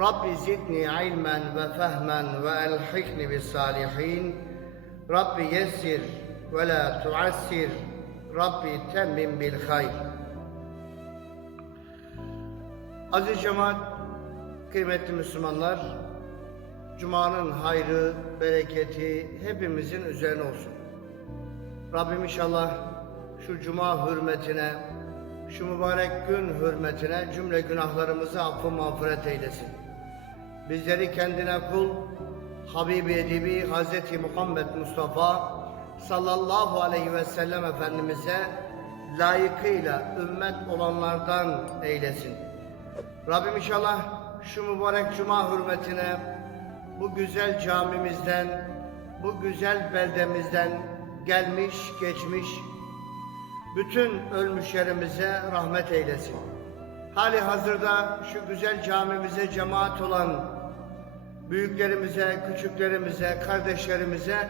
Rabbi zidni ilmen ve fehmen ve elhikni bis salihin. Rabbi yessir ve la tuassir. Rabbi temmim bil hayr. Aziz cemaat, kıymetli Müslümanlar, Cuma'nın hayrı, bereketi hepimizin üzerine olsun. Rabbim inşallah şu Cuma hürmetine, şu mübarek gün hürmetine cümle günahlarımızı affı mağfiret eylesin. Bizleri kendine kul, Habibi Edibi Hz. Muhammed Mustafa sallallahu aleyhi ve sellem Efendimiz'e layıkıyla ümmet olanlardan eylesin. Rabbim inşallah şu mübarek cuma hürmetine bu güzel camimizden, bu güzel beldemizden gelmiş, geçmiş bütün ölmüşlerimize rahmet eylesin. Hali hazırda şu güzel camimize cemaat olan büyüklerimize, küçüklerimize, kardeşlerimize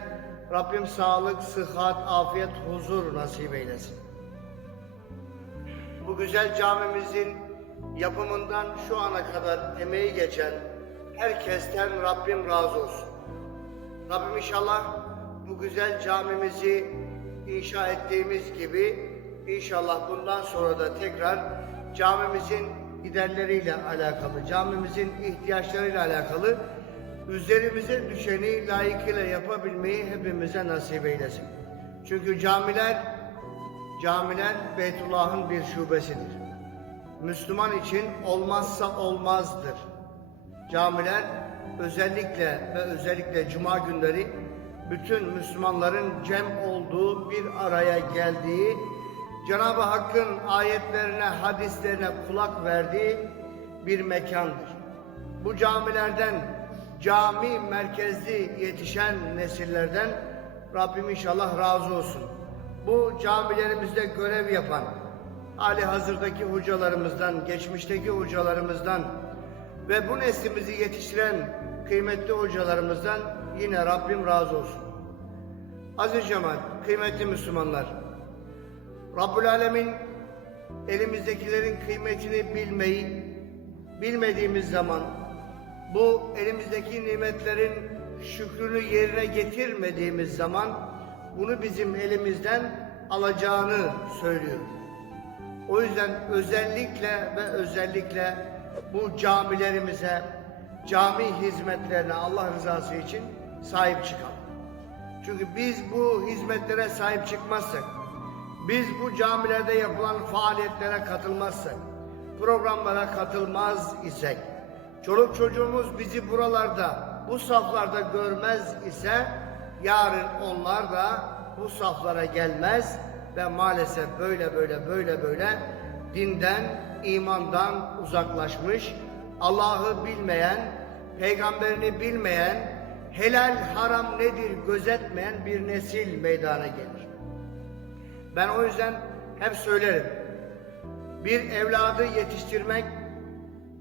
Rabbim sağlık, sıhhat, afiyet, huzur nasip eylesin. Bu güzel camimizin yapımından şu ana kadar emeği geçen herkesten Rabbim razı olsun. Rabbim inşallah bu güzel camimizi inşa ettiğimiz gibi inşallah bundan sonra da tekrar camimizin giderleriyle alakalı, camimizin ihtiyaçlarıyla alakalı üzerimize düşeni layıkıyla yapabilmeyi hepimize nasip eylesin. Çünkü camiler, camiler Beytullah'ın bir şubesidir. Müslüman için olmazsa olmazdır. Camiler özellikle ve özellikle cuma günleri bütün Müslümanların cem olduğu bir araya geldiği, Cenab-ı Hakk'ın ayetlerine, hadislerine kulak verdiği bir mekandır. Bu camilerden, cami merkezli yetişen nesillerden Rabbim inşallah razı olsun. Bu camilerimizde görev yapan, hali hazırdaki hocalarımızdan, geçmişteki hocalarımızdan ve bu neslimizi yetiştiren kıymetli hocalarımızdan yine Rabbim razı olsun. Aziz cemaat, kıymetli Müslümanlar, Rabbül Alemin elimizdekilerin kıymetini bilmeyi, bilmediğimiz zaman bu elimizdeki nimetlerin şükrünü yerine getirmediğimiz zaman bunu bizim elimizden alacağını söylüyor. O yüzden özellikle ve özellikle bu camilerimize, cami hizmetlerine Allah rızası için sahip çıkalım. Çünkü biz bu hizmetlere sahip çıkmazsak, biz bu camilerde yapılan faaliyetlere katılmazsak, programlara katılmaz isek, çoluk çocuğumuz bizi buralarda, bu saflarda görmez ise, yarın onlar da bu saflara gelmez ve maalesef böyle böyle böyle böyle dinden, imandan uzaklaşmış, Allah'ı bilmeyen, peygamberini bilmeyen, helal haram nedir gözetmeyen bir nesil meydana gelir. Ben o yüzden hep söylerim. Bir evladı yetiştirmek,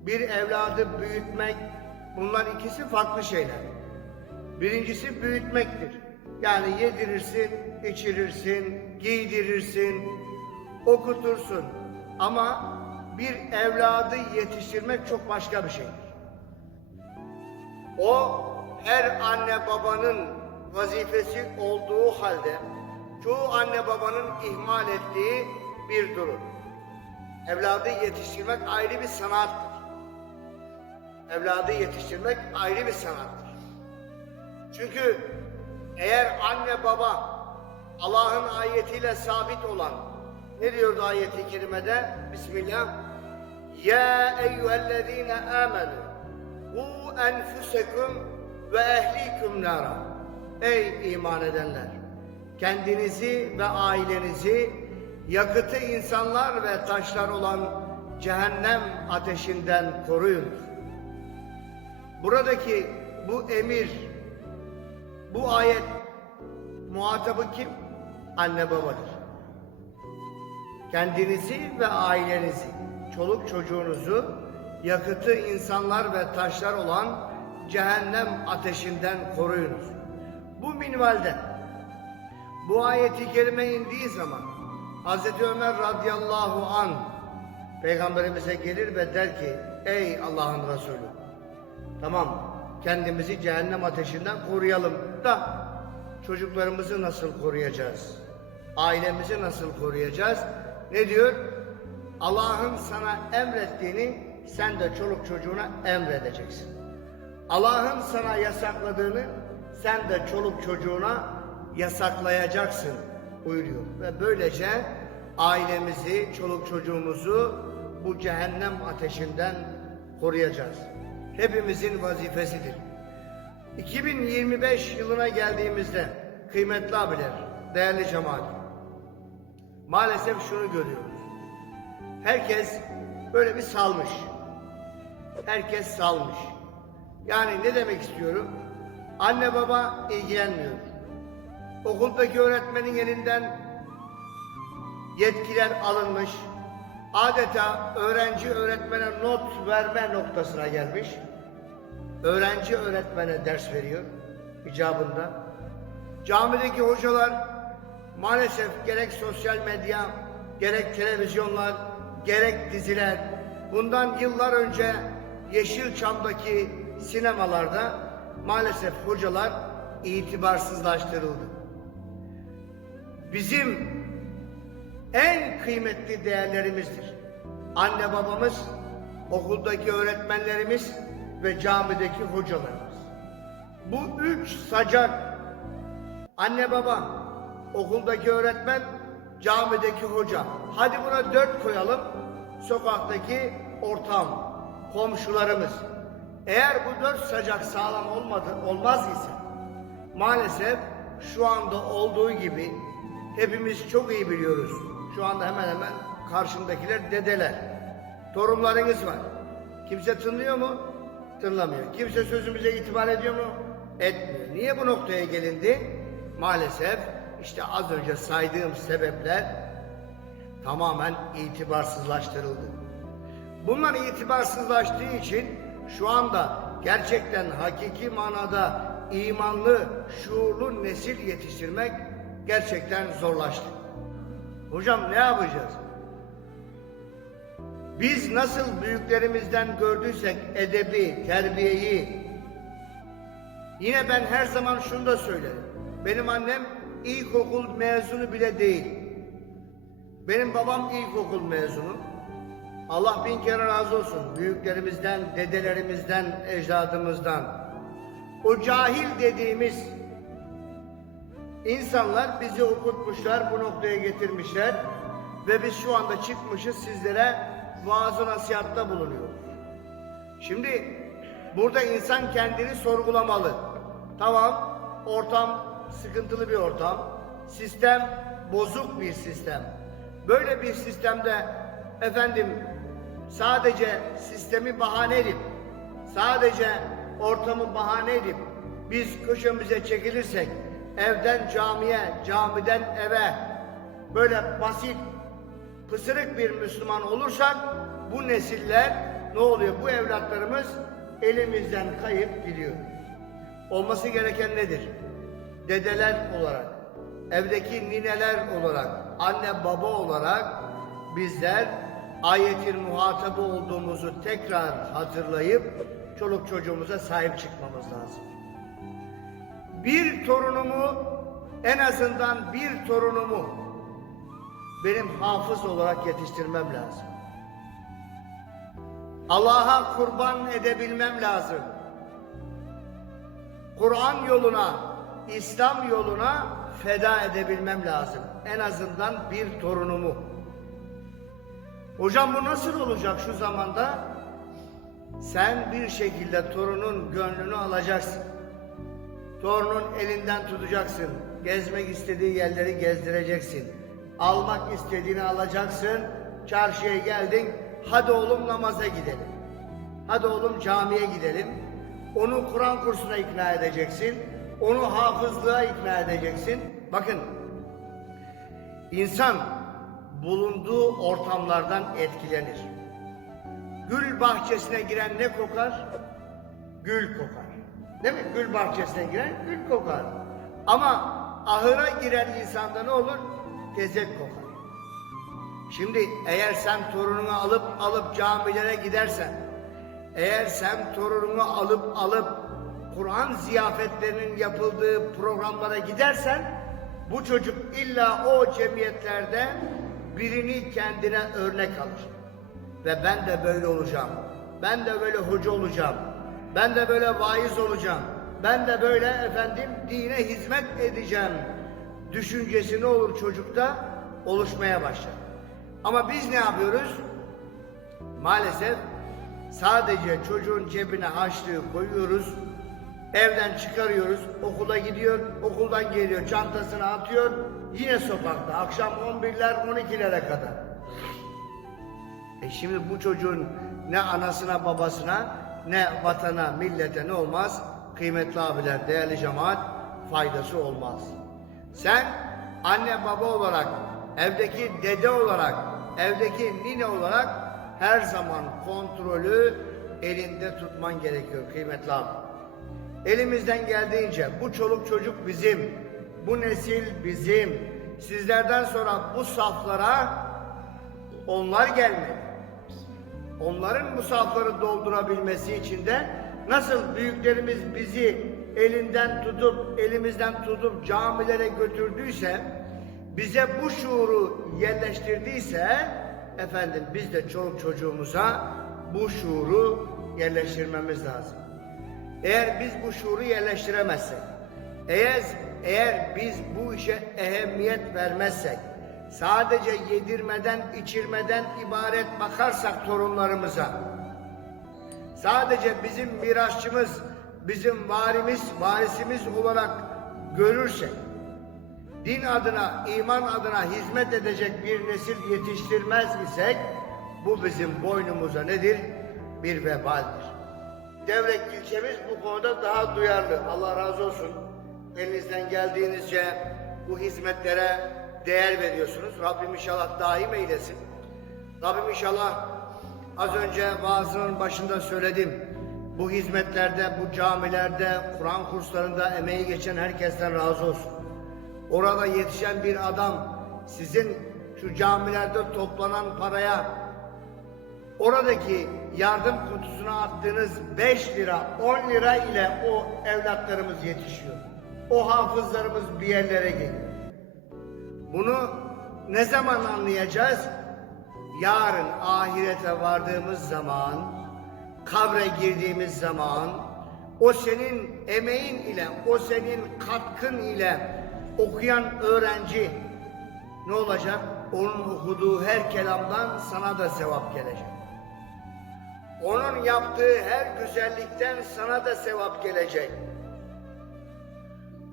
bir evladı büyütmek, bunlar ikisi farklı şeyler. Birincisi büyütmektir. Yani yedirirsin, içirirsin, giydirirsin, okutursun. Ama bir evladı yetiştirmek çok başka bir şeydir. O her anne babanın vazifesi olduğu halde çoğu anne babanın ihmal ettiği bir durum. Evladı yetiştirmek ayrı bir sanattır. Evladı yetiştirmek ayrı bir sanattır. Çünkü eğer anne baba Allah'ın ayetiyle sabit olan ne diyordu ayeti kerimede? Bismillah. Ya eyyühellezine amenu ku enfusekum ve ehlikum nara. Ey iman edenler! Kendinizi ve ailenizi yakıtı insanlar ve taşlar olan cehennem ateşinden koruyun. Buradaki bu emir, bu ayet muhatabı kim? Anne babadır. Kendinizi ve ailenizi, çoluk çocuğunuzu yakıtı insanlar ve taşlar olan cehennem ateşinden koruyunuz. Bu minvalden bu ayeti kerime indiği zaman Hazreti Ömer radıyallahu an peygamberimize gelir ve der ki ey Allah'ın Resulü tamam kendimizi cehennem ateşinden koruyalım da çocuklarımızı nasıl koruyacağız? Ailemizi nasıl koruyacağız? Ne diyor? Allah'ın sana emrettiğini sen de çoluk çocuğuna emredeceksin. Allah'ın sana yasakladığını sen de çoluk çocuğuna yasaklayacaksın buyuruyor. Ve böylece ailemizi, çoluk çocuğumuzu bu cehennem ateşinden koruyacağız. Hepimizin vazifesidir. 2025 yılına geldiğimizde kıymetli abiler, değerli cemaat, maalesef şunu görüyoruz. Herkes böyle bir salmış. Herkes salmış. Yani ne demek istiyorum? Anne baba ilgilenmiyor. Okuldaki öğretmenin elinden yetkiler alınmış. Adeta öğrenci öğretmene not verme noktasına gelmiş. Öğrenci öğretmene ders veriyor icabında. Camideki hocalar maalesef gerek sosyal medya, gerek televizyonlar, gerek diziler bundan yıllar önce Yeşilçam'daki sinemalarda maalesef hocalar itibarsızlaştırıldı. Bizim en kıymetli değerlerimizdir. Anne babamız, okuldaki öğretmenlerimiz ve camideki hocalarımız. Bu üç sacak anne baba, okuldaki öğretmen, camideki hoca. Hadi buna dört koyalım. Sokaktaki ortam, komşularımız. Eğer bu dört sacak sağlam olmadı, olmaz ise maalesef şu anda olduğu gibi hepimiz çok iyi biliyoruz. Şu anda hemen hemen karşımdakiler dedeler. Torunlarınız var. Kimse tınlıyor mu? Tınlamıyor. Kimse sözümüze itibar ediyor mu? Etmiyor. Niye bu noktaya gelindi? Maalesef işte az önce saydığım sebepler tamamen itibarsızlaştırıldı. Bunlar itibarsızlaştığı için şu anda gerçekten hakiki manada imanlı, şuurlu nesil yetiştirmek gerçekten zorlaştı. Hocam ne yapacağız? Biz nasıl büyüklerimizden gördüysek edebi, terbiyeyi, yine ben her zaman şunu da söylerim. Benim annem ilkokul mezunu bile değil. Benim babam ilkokul mezunu. Allah bin kere razı olsun büyüklerimizden, dedelerimizden, ecdadımızdan. O cahil dediğimiz insanlar bizi okutmuşlar, bu noktaya getirmişler ve biz şu anda çıkmışız sizlere vaaz nasihatta bulunuyoruz. Şimdi burada insan kendini sorgulamalı. Tamam, ortam sıkıntılı bir ortam, sistem bozuk bir sistem. Böyle bir sistemde efendim sadece sistemi bahane edip, sadece ortamı bahane edip biz köşemize çekilirsek, evden camiye, camiden eve böyle basit, pısırık bir Müslüman olursak bu nesiller ne oluyor? Bu evlatlarımız elimizden kayıp gidiyor. Olması gereken nedir? Dedeler olarak, evdeki nineler olarak, anne baba olarak bizler ayetin muhatabı olduğumuzu tekrar hatırlayıp çoluk çocuğumuza sahip çıkmamız lazım. Bir torunumu en azından bir torunumu benim hafız olarak yetiştirmem lazım. Allah'a kurban edebilmem lazım. Kur'an yoluna, İslam yoluna feda edebilmem lazım. En azından bir torunumu. Hocam bu nasıl olacak şu zamanda? Sen bir şekilde torunun gönlünü alacaksın. Torunun elinden tutacaksın. Gezmek istediği yerleri gezdireceksin. Almak istediğini alacaksın. Çarşıya geldin. Hadi oğlum namaza gidelim. Hadi oğlum camiye gidelim. Onu Kur'an kursuna ikna edeceksin. Onu hafızlığa ikna edeceksin. bakın insan bulunduğu ortamlardan etkilenir. Gül bahçesine giren ne kokar? Gül kokar. Değil mi? Gül bahçesine giren gül kokar. Ama ahıra giren insanda ne olur? Tezek kokar. Şimdi eğer sen torununu alıp alıp camilere gidersen, eğer sen torununu alıp alıp Kur'an ziyafetlerinin yapıldığı programlara gidersen, bu çocuk illa o cemiyetlerde birini kendine örnek alır. Ve ben de böyle olacağım. Ben de böyle hoca olacağım. Ben de böyle vaiz olacağım. Ben de böyle efendim dine hizmet edeceğim. Düşüncesi ne olur çocukta? Oluşmaya başlar. Ama biz ne yapıyoruz? Maalesef sadece çocuğun cebine harçlığı koyuyoruz. Evden çıkarıyoruz, okula gidiyor, okuldan geliyor, çantasını atıyor, yine sokakta. Akşam 11'ler 12'lere kadar. E şimdi bu çocuğun ne anasına babasına ne vatana millete ne olmaz? Kıymetli abiler, değerli cemaat faydası olmaz. Sen anne baba olarak, evdeki dede olarak, evdeki nine olarak her zaman kontrolü elinde tutman gerekiyor kıymetli abi. Elimizden geldiğince bu çoluk çocuk bizim, bu nesil bizim. Sizlerden sonra bu saflara onlar gelmedi. Onların bu safları doldurabilmesi için de nasıl büyüklerimiz bizi elinden tutup, elimizden tutup camilere götürdüyse, bize bu şuuru yerleştirdiyse, efendim biz de çoluk çocuğumuza bu şuuru yerleştirmemiz lazım. Eğer biz bu şuuru yerleştiremezsek, eğer, eğer biz bu işe ehemmiyet vermezsek, sadece yedirmeden, içirmeden ibaret bakarsak torunlarımıza, sadece bizim mirasçımız, bizim varimiz, varisimiz olarak görürsek, din adına, iman adına hizmet edecek bir nesil yetiştirmez isek, bu bizim boynumuza nedir? Bir vebaldir. Devrek ilçemiz bu konuda daha duyarlı. Allah razı olsun. Elinizden geldiğinizce bu hizmetlere değer veriyorsunuz. Rabbim inşallah daim eylesin. Rabbim inşallah az önce vaazının başında söyledim. Bu hizmetlerde, bu camilerde, Kur'an kurslarında emeği geçen herkesten razı olsun. Orada yetişen bir adam sizin şu camilerde toplanan paraya oradaki yardım kutusuna attığınız 5 lira, 10 lira ile o evlatlarımız yetişiyor. O hafızlarımız bir yerlere geliyor. Bunu ne zaman anlayacağız? Yarın ahirete vardığımız zaman, kabre girdiğimiz zaman, o senin emeğin ile, o senin katkın ile okuyan öğrenci ne olacak? Onun okuduğu her kelamdan sana da sevap gelecek. Onun yaptığı her güzellikten sana da sevap gelecek.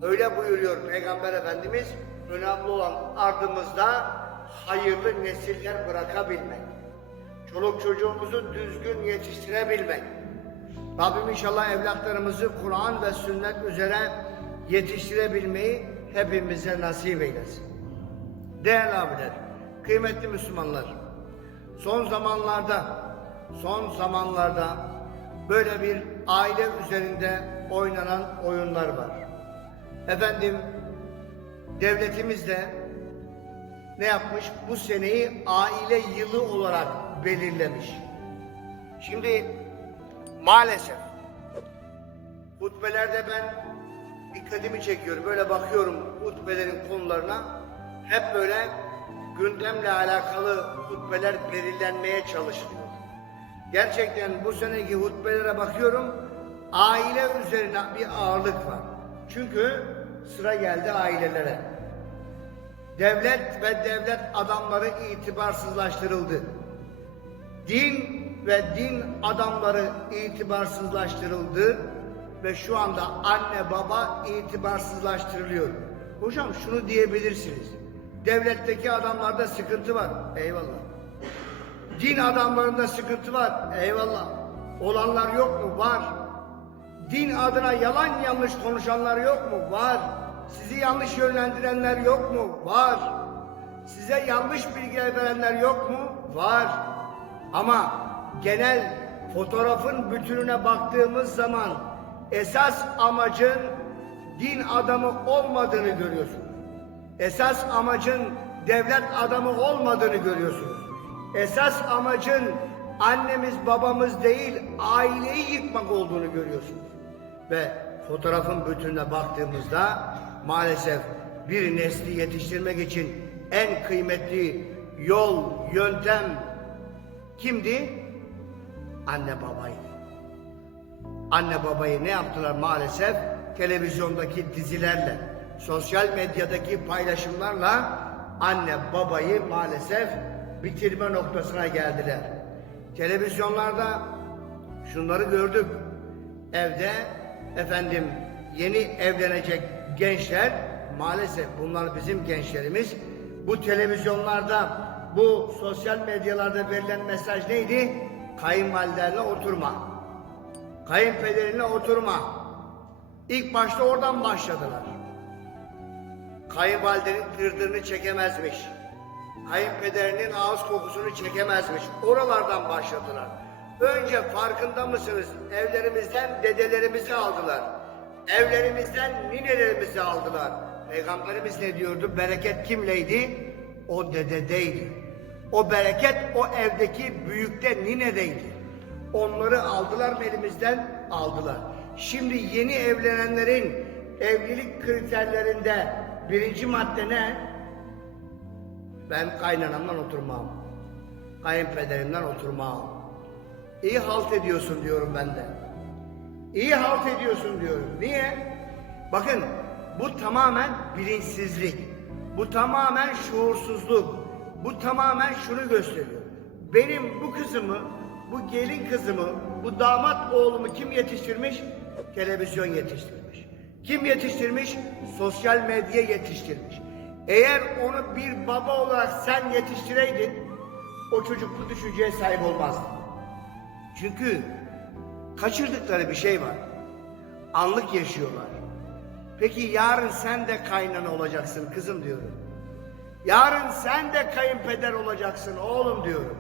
Öyle buyuruyor Peygamber Efendimiz. Önemli olan ardımızda hayırlı nesiller bırakabilmek. Çoluk çocuğumuzu düzgün yetiştirebilmek. Rabbim inşallah evlatlarımızı Kur'an ve sünnet üzere yetiştirebilmeyi hepimize nasip eylesin. Değerli abiler, kıymetli Müslümanlar, son zamanlarda, son zamanlarda böyle bir aile üzerinde oynanan oyunlar var. Efendim, devletimiz de ne yapmış? Bu seneyi aile yılı olarak belirlemiş. Şimdi maalesef hutbelerde ben dikkatimi çekiyor. Böyle bakıyorum hutbelerin konularına. Hep böyle gündemle alakalı hutbeler belirlenmeye çalışılıyor. Gerçekten bu seneki hutbelere bakıyorum. Aile üzerine bir ağırlık var. Çünkü sıra geldi ailelere. Devlet ve devlet adamları itibarsızlaştırıldı. Din ve din adamları itibarsızlaştırıldı ve şu anda anne baba itibarsızlaştırılıyor. Hocam şunu diyebilirsiniz. Devletteki adamlarda sıkıntı var. Eyvallah. Din adamlarında sıkıntı var. Eyvallah. Olanlar yok mu? Var. Din adına yalan yanlış konuşanlar yok mu? Var. Sizi yanlış yönlendirenler yok mu? Var. Size yanlış bilgiler verenler yok mu? Var. Ama genel fotoğrafın bütününe baktığımız zaman esas amacın din adamı olmadığını görüyorsunuz. Esas amacın devlet adamı olmadığını görüyorsunuz. Esas amacın annemiz babamız değil aileyi yıkmak olduğunu görüyorsunuz. Ve fotoğrafın bütününe baktığımızda maalesef bir nesli yetiştirmek için en kıymetli yol, yöntem kimdi? Anne babaydı. Anne babayı ne yaptılar maalesef? Televizyondaki dizilerle, sosyal medyadaki paylaşımlarla anne babayı maalesef bitirme noktasına geldiler. Televizyonlarda şunları gördük. Evde efendim yeni evlenecek gençler maalesef bunlar bizim gençlerimiz. Bu televizyonlarda bu sosyal medyalarda verilen mesaj neydi? Kayınvalidenle oturma. Kayınpederinle oturma. İlk başta oradan başladılar. Kayınvalidenin gırdırını çekemezmiş. Kayınpederinin ağız kokusunu çekemezmiş. Oralardan başladılar. Önce farkında mısınız? Evlerimizden dedelerimizi aldılar. Evlerimizden ninelerimizi aldılar. Peygamberimiz ne diyordu? Bereket kimleydi? O dededeydi. O bereket o evdeki büyükte ninedeydi. Onları aldılar mı elimizden? Aldılar. Şimdi yeni evlenenlerin evlilik kriterlerinde birinci madde ne? Ben kaynanamdan oturmam. Kayınpederimden oturmam. İyi halt ediyorsun diyorum ben de. İyi halt ediyorsun diyorum. Niye? Bakın bu tamamen bilinçsizlik. Bu tamamen şuursuzluk. Bu tamamen şunu gösteriyor. Benim bu kızımı, bu gelin kızımı, bu damat oğlumu kim yetiştirmiş? Televizyon yetiştirmiş. Kim yetiştirmiş? Sosyal medya yetiştirmiş. Eğer onu bir baba olarak sen yetiştireydin, o çocuk bu düşünceye sahip olmazdı. Çünkü kaçırdıkları bir şey var. Anlık yaşıyorlar. Peki yarın sen de kaynana olacaksın kızım diyorum. Yarın sen de kayınpeder olacaksın oğlum diyorum.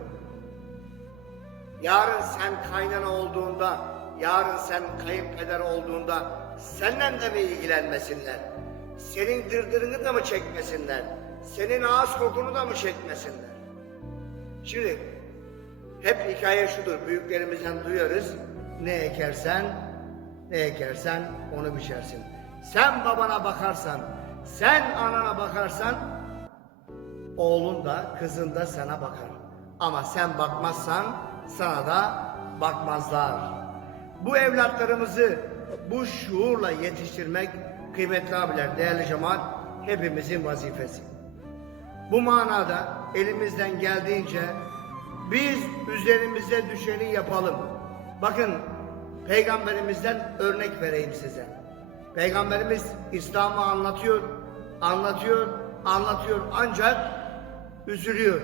Yarın sen kaynana olduğunda, yarın sen kayınpeder olduğunda senden de mi ilgilenmesinler? Senin dırdırını da mı çekmesinler? Senin ağız kokunu da mı çekmesinler? Şimdi hep hikaye şudur, büyüklerimizden duyarız. Ne ekersen, ne ekersen onu biçersin. Sen babana bakarsan, sen anana bakarsan, oğlun da kızın da sana bakar. Ama sen bakmazsan sana da bakmazlar. Bu evlatlarımızı bu şuurla yetiştirmek kıymetli abiler, değerli cemaat hepimizin vazifesi. Bu manada elimizden geldiğince biz üzerimize düşeni yapalım. Bakın peygamberimizden örnek vereyim size. Peygamberimiz İslam'ı anlatıyor, anlatıyor, anlatıyor ancak üzülüyor.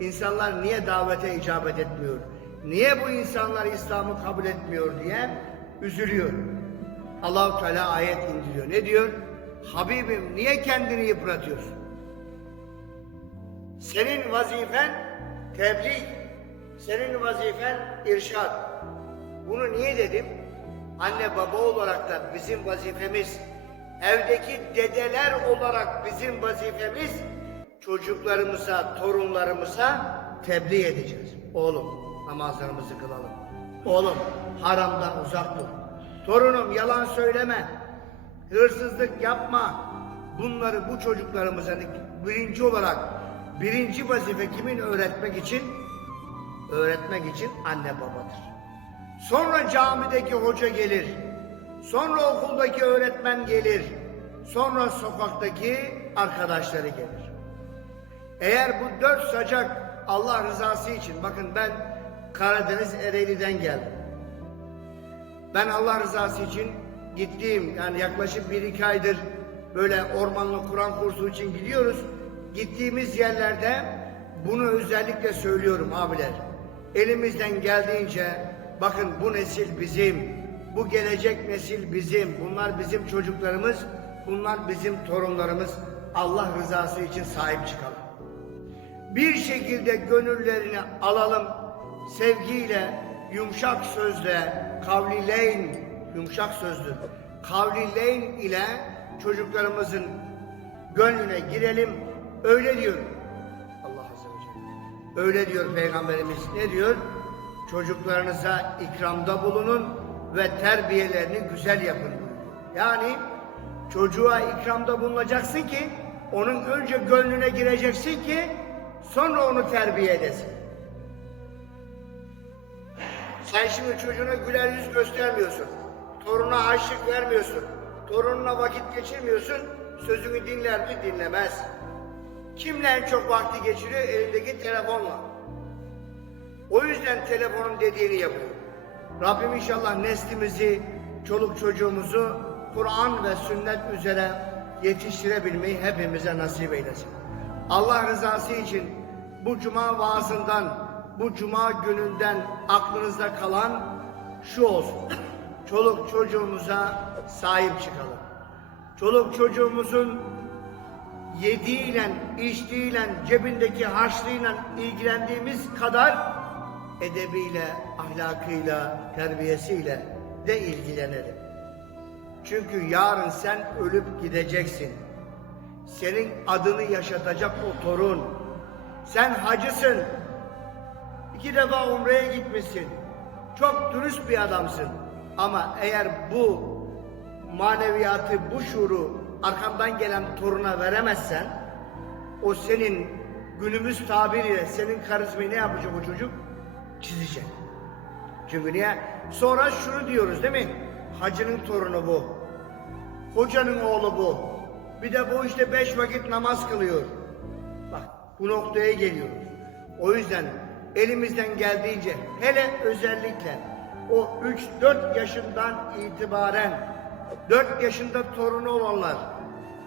İnsanlar niye davete icabet etmiyor? Niye bu insanlar İslam'ı kabul etmiyor diye üzülüyor. Allahu Teala ayet indiriyor. Ne diyor? Habibim niye kendini yıpratıyorsun? Senin vazifen tebliğ, senin vazifen irşad. Bunu niye dedim? Anne baba olarak da bizim vazifemiz, evdeki dedeler olarak bizim vazifemiz çocuklarımıza, torunlarımıza tebliğ edeceğiz. Oğlum namazlarımızı kılalım. Oğlum haramdan uzak dur. Torunum yalan söyleme. Hırsızlık yapma. Bunları bu çocuklarımıza birinci olarak birinci vazife kimin öğretmek için? Öğretmek için anne babadır. Sonra camideki hoca gelir. Sonra okuldaki öğretmen gelir. Sonra sokaktaki arkadaşları gelir. Eğer bu dört sacak Allah rızası için, bakın ben Karadeniz Ereğli'den geldim. Ben Allah rızası için gittiğim yani yaklaşık bir iki aydır böyle ormanlı Kur'an kursu için gidiyoruz. Gittiğimiz yerlerde bunu özellikle söylüyorum abiler. Elimizden geldiğince bakın bu nesil bizim, bu gelecek nesil bizim, bunlar bizim çocuklarımız. Bunlar bizim torunlarımız. Allah rızası için sahip çıkalım. Bir şekilde gönüllerini alalım. Sevgiyle, yumuşak sözle, kavlileyn, yumuşak sözdür. Kavlileyn ile çocuklarımızın gönlüne girelim. Öyle diyor Allah Azze ve Celle. Öyle diyor Peygamberimiz. Ne diyor? Çocuklarınıza ikramda bulunun ve terbiyelerini güzel yapın. Yani çocuğa ikramda bulunacaksın ki onun önce gönlüne gireceksin ki sonra onu terbiye edesin. Sen şimdi çocuğuna güler yüz göstermiyorsun. Toruna harçlık vermiyorsun. Torununa vakit geçirmiyorsun. Sözünü dinler mi? Dinlemez. Kimle en çok vakti geçiriyor? Elindeki telefonla. O yüzden telefonun dediğini yapıyor. Rabbim inşallah neslimizi, çoluk çocuğumuzu Kur'an ve sünnet üzere yetiştirebilmeyi hepimize nasip eylesin. Allah rızası için bu cuma vaazından, bu cuma gününden aklınızda kalan şu olsun. Çoluk çocuğumuza sahip çıkalım. Çoluk çocuğumuzun yediğiyle, içtiğiyle, cebindeki harçlığıyla ilgilendiğimiz kadar edebiyle, ahlakıyla, terbiyesiyle de ilgilenelim. Çünkü yarın sen ölüp gideceksin. Senin adını yaşatacak o torun. Sen hacısın. İki defa umreye gitmişsin. Çok dürüst bir adamsın. Ama eğer bu maneviyatı, bu şuuru arkamdan gelen toruna veremezsen o senin günümüz tabiriyle senin karizmayı ne yapacak o çocuk? Çizecek. Niye? Sonra şunu diyoruz değil mi? Hacının torunu bu. Hocanın oğlu bu. Bir de bu işte beş vakit namaz kılıyor. Bak bu noktaya geliyoruz. O yüzden elimizden geldiğince hele özellikle o 3-4 yaşından itibaren 4 yaşında torunu olanlar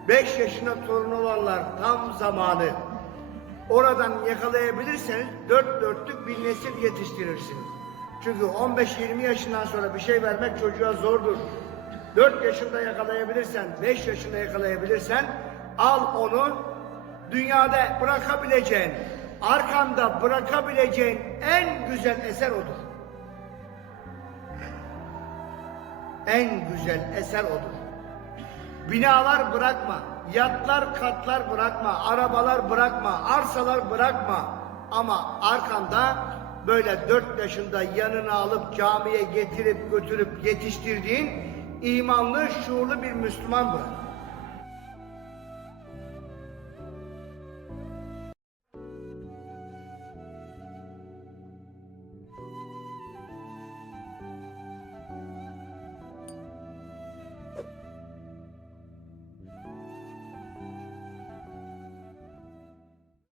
5 yaşında torunu olanlar tam zamanı oradan yakalayabilirseniz dört dörtlük bir nesil yetiştirirsiniz. Çünkü 15-20 yaşından sonra bir şey vermek çocuğa zordur. 4 yaşında yakalayabilirsen, 5 yaşında yakalayabilirsen al onu dünyada bırakabileceğin, arkanda bırakabileceğin en güzel eser odur. En güzel eser odur. Binalar bırakma, yatlar, katlar bırakma, arabalar bırakma, arsalar bırakma. Ama arkanda böyle dört yaşında yanına alıp camiye getirip götürüp yetiştirdiğin imanlı, şuurlu bir Müslüman bırak.